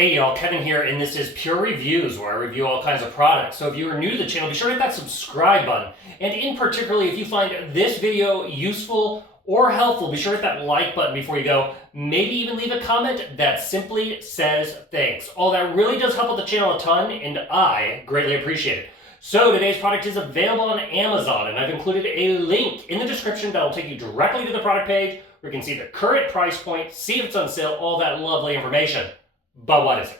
Hey y'all, Kevin here, and this is Pure Reviews, where I review all kinds of products. So if you are new to the channel, be sure to hit that subscribe button. And in particular, if you find this video useful or helpful, be sure to hit that like button before you go. Maybe even leave a comment that simply says thanks. All that really does help out the channel a ton, and I greatly appreciate it. So today's product is available on Amazon, and I've included a link in the description that will take you directly to the product page, where you can see the current price point, see if it's on sale, all that lovely information. But what is it?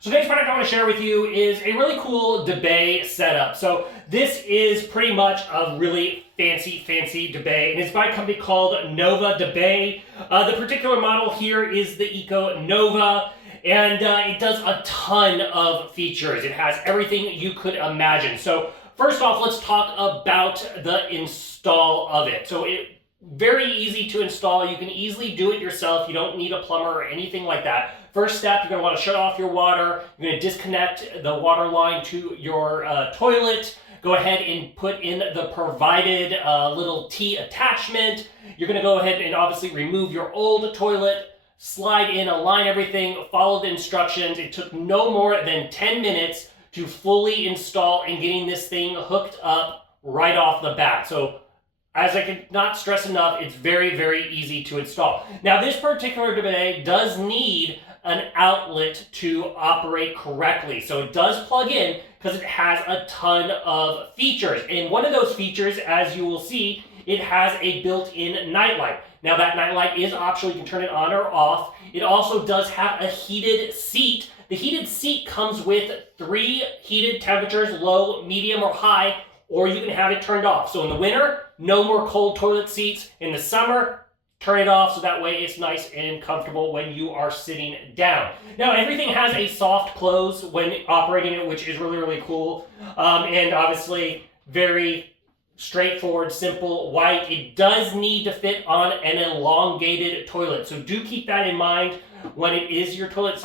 So today's product I want to share with you is a really cool Bidet setup. So this is pretty much a really fancy Bidet, and it's by a company called Nova Bidet. The particular model here is the Eco Nova, and it does a ton of features. It has everything you could imagine. So first off, let's talk about the install of it. So very easy to install. You can easily do it yourself. You don't need a plumber or anything like that. First step, you're going to want to shut off your water. You're going to disconnect the water line to your toilet. Go ahead and put in the provided little T attachment. You're going to go ahead and obviously remove your old toilet, slide in, align everything, follow the instructions. It took no more than 10 minutes to fully install and getting this thing hooked up right off the bat. So as I could not stress enough, it's very easy to install. Now, this particular bidet does need an outlet to operate correctly. So it does plug in because it has a ton of features. And one of those features, as you will see, it has a built-in nightlight. Now, that nightlight is optional. You can turn it on or off. It also does have a heated seat. The heated seat comes with 3 heated temperatures, low, medium, or high, or you can have it turned off. So in the winter, no more cold toilet seats. In the summer, turn it off so that way it's nice and comfortable when you are sitting down. Now, everything has a soft close when operating it, which is really cool. And obviously, very straightforward, simple, white. It does need to fit on an elongated toilet. So do keep that in mind when it is your toilet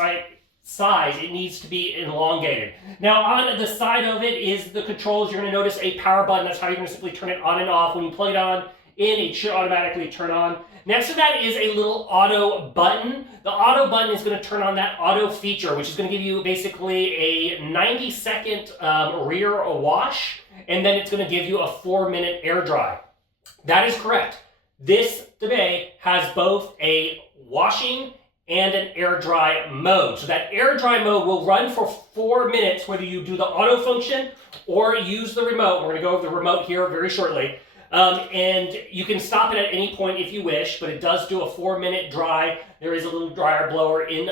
size. It needs to be elongated. Now, on the side of it is the controls. You're going to notice a power button. That's how you're going to simply turn it on and off. When you plug it on in, it should automatically turn on. Next to that is a little auto button. The auto button is going to turn on that auto feature, which is going to give you basically a 90-second rear wash, and then it's going to give you a 4-minute air dry. That is correct. This bidet has both a washing and an air dry mode. So that air dry mode will run for 4 minutes, whether you do the auto function or use the remote. We're going to go over the remote here very shortly. And you can stop it at any point if you wish, but it does do a 4-minute dry. There is a little dryer blower in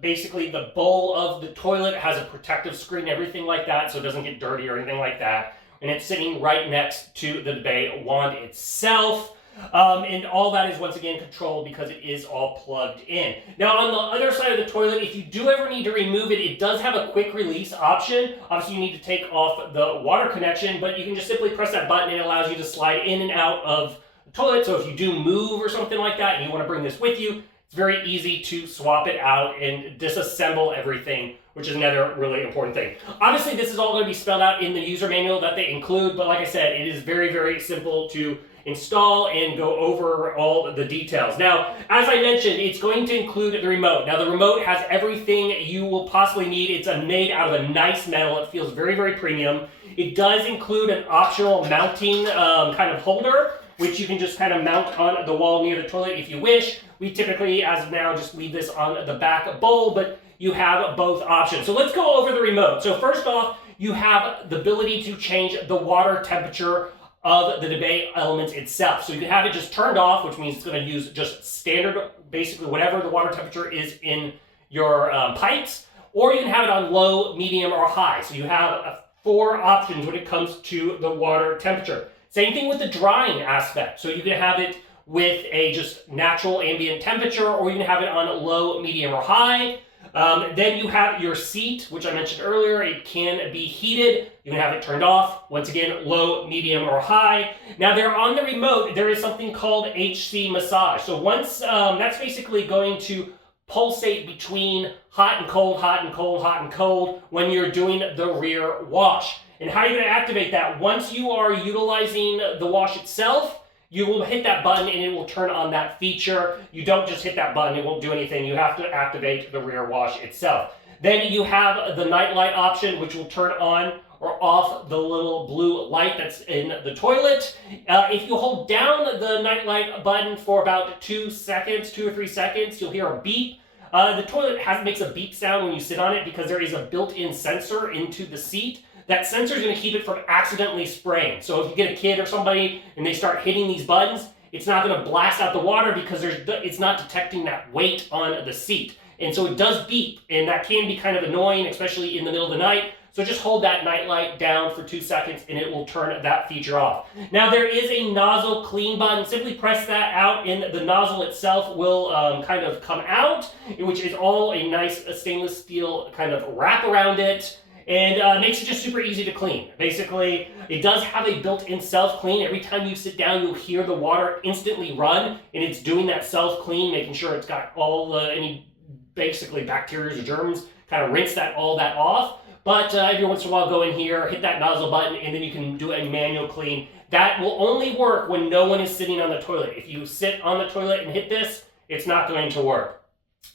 basically the bowl of the toilet. It has a protective screen, everything like that, so it doesn't get dirty or anything like that. And it's sitting right next to the bidet wand itself. And all that is once again controlled because it is all plugged in. Now, on the other side of the toilet, if you do ever need to remove it, it does have a quick release option. Obviously, you need to take off the water connection, but you can just simply press that button and it allows you to slide in and out of the toilet. So if you do move or something like that and you want to bring this with you, it's very easy to swap it out and disassemble everything, which is another really important thing. Obviously, this is all going to be spelled out in the user manual that they include, but like I said, it is very simple to install and go over all the details. Now, as I mentioned, it's going to include the remote. Now, the remote has everything you will possibly need. It's made out of a nice metal. It feels very premium. It does include an optional mounting kind of holder, which you can just kind of mount on the wall near the toilet if you wish. We typically, as of now, just leave this on the back bowl, but you have both options. So let's go over the remote. So first off, you have the ability to change the water temperature of the bidet elements itself. So you can have it just turned off, which means it's going to use just standard, basically whatever the water temperature is in your pipes, or you can have it on low, medium, or high. So you have 4 options when it comes to the water temperature. Same thing with the drying aspect. So you can have it with a just natural ambient temperature, or you can have it on low, medium, or high. Then you have your seat, which I mentioned earlier. It can be heated. You can have it turned off. Once again, low, medium, or high. Now, there on the remote, there is something called HC massage. So once that's basically going to pulsate between hot and cold, hot and cold, hot and cold when you're doing the rear wash. And how are you going to activate that? Once you are utilizing the wash itself, you will hit that button and it will turn on that feature. You don't just hit that button, it won't do anything. You have to activate the rear wash itself. Then you have the night light option, which will turn on or off the little blue light that's in the toilet. If you hold down the night light button for about 2 seconds, 2 or 3 seconds, you'll hear a beep. The toilet makes a beep sound when you sit on it because there is a built-in sensor into the seat. That sensor is going to keep it from accidentally spraying. So if you get a kid or somebody and they start hitting these buttons, it's not going to blast out the water because it's not detecting that weight on the seat. And so it does beep, and that can be kind of annoying, especially in the middle of the night. So just hold that night light down for 2 seconds and it will turn that feature off. Now there is a nozzle clean button. Simply press that out and the nozzle itself will kind of come out, which is all a nice stainless steel kind of wrap around it. And makes it just super easy to clean. Basically, it does have a built-in self-clean. Every time you sit down, you'll hear the water instantly run, and it's doing that self-clean, making sure it's got all any basically bacteria or germs, kind of rinse all that off. But every once in a while, go in here, hit that nozzle button, and then you can do a manual clean. That will only work when no one is sitting on the toilet. If you sit on the toilet and hit this, it's not going to work.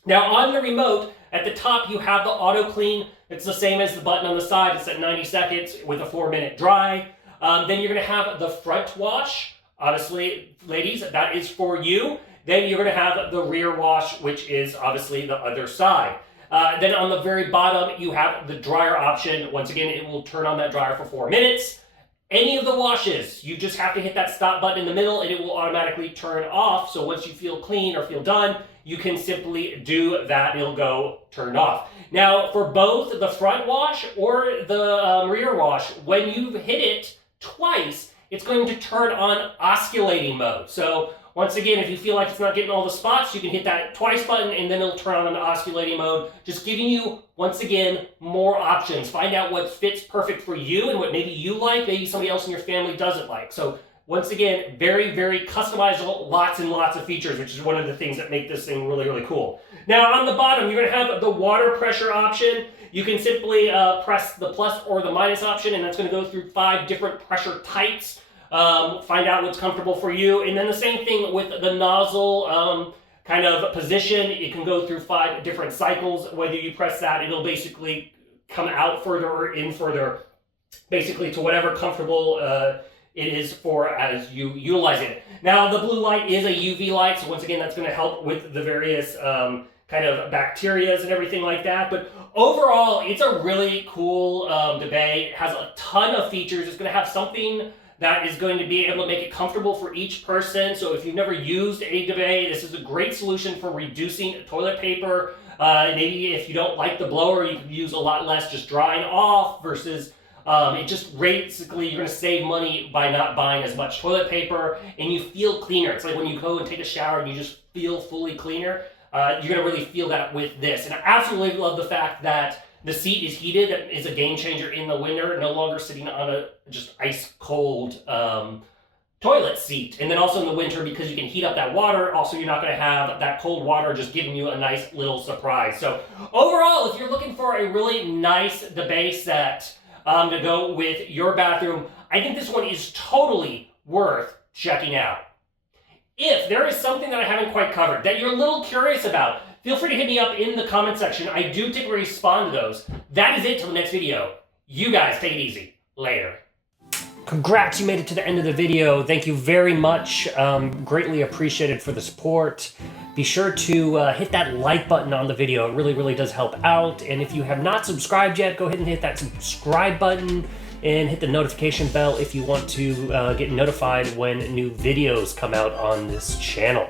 Now on the remote, at the top you have the auto clean. It's the same as the button on the side. It's at 90 seconds with a 4-minute dry. Then you're going to have the front wash. Honestly, ladies, that is for you. Then you're going to have the rear wash, which is obviously the other side. Then on the very bottom, you have the dryer option. Once again, it will turn on that dryer for 4 minutes. Any of the washes, you just have to hit that stop button in the middle and it will automatically turn off. So once you feel clean or feel done, you can simply do that. It'll go turned off. Now, for both the front wash or the rear wash, when you hit it twice, it's going to turn on oscillating mode. So once again, if you feel like it's not getting all the spots, you can hit that twice button and then it'll turn on the oscillating mode, just giving you, once again, more options. Find out what fits perfect for you and what maybe you like, maybe somebody else in your family doesn't like. So once again, very, very customizable, lots and lots of features, which is one of the things that make this thing really, really cool. Now on the bottom, you're gonna have the water pressure option. You can simply press the plus or the minus option, and that's gonna go through 5 different pressure types. Find out what's comfortable for you. And then the same thing with the nozzle kind of position. It can go through 5 different cycles. Whether you press that, it'll basically come out further or in further, basically to whatever comfortable it is for as you utilize it. Now the blue light is a UV light, so once again that's going to help with the various kind of bacterias and everything like that. But overall, it's a really cool bidet. It has a ton of features. It's going to have something that is going to be able to make it comfortable for each person. So if you've never used a bidet, this is a great solution for reducing toilet paper. Maybe if you don't like the blower, you can use a lot less just drying off versus it just basically you're going to save money by not buying as much toilet paper and you feel cleaner. It's like when you go and take a shower and you just feel fully cleaner. You're going to really feel that with this. And I absolutely love the fact that the seat is heated. That is a game changer in the winter. No longer sitting on a just ice cold toilet seat. And then also in the winter, because you can heat up that water, also you're not going to have that cold water just giving you a nice little surprise. So overall, if you're looking for a really nice bidet set to go with your bathroom, I think this one is totally worth checking out. If there is something that I haven't quite covered that you're a little curious about, feel free to hit me up in the comment section. I do typically respond to those. That is it till the next video. You guys take it easy. Later. Congrats, you made it to the end of the video. Thank you very much. Greatly appreciated for the support. Be sure to hit that like button on the video. It really, really does help out. And if you have not subscribed yet, go ahead and hit that subscribe button and hit the notification bell if you want to get notified when new videos come out on this channel.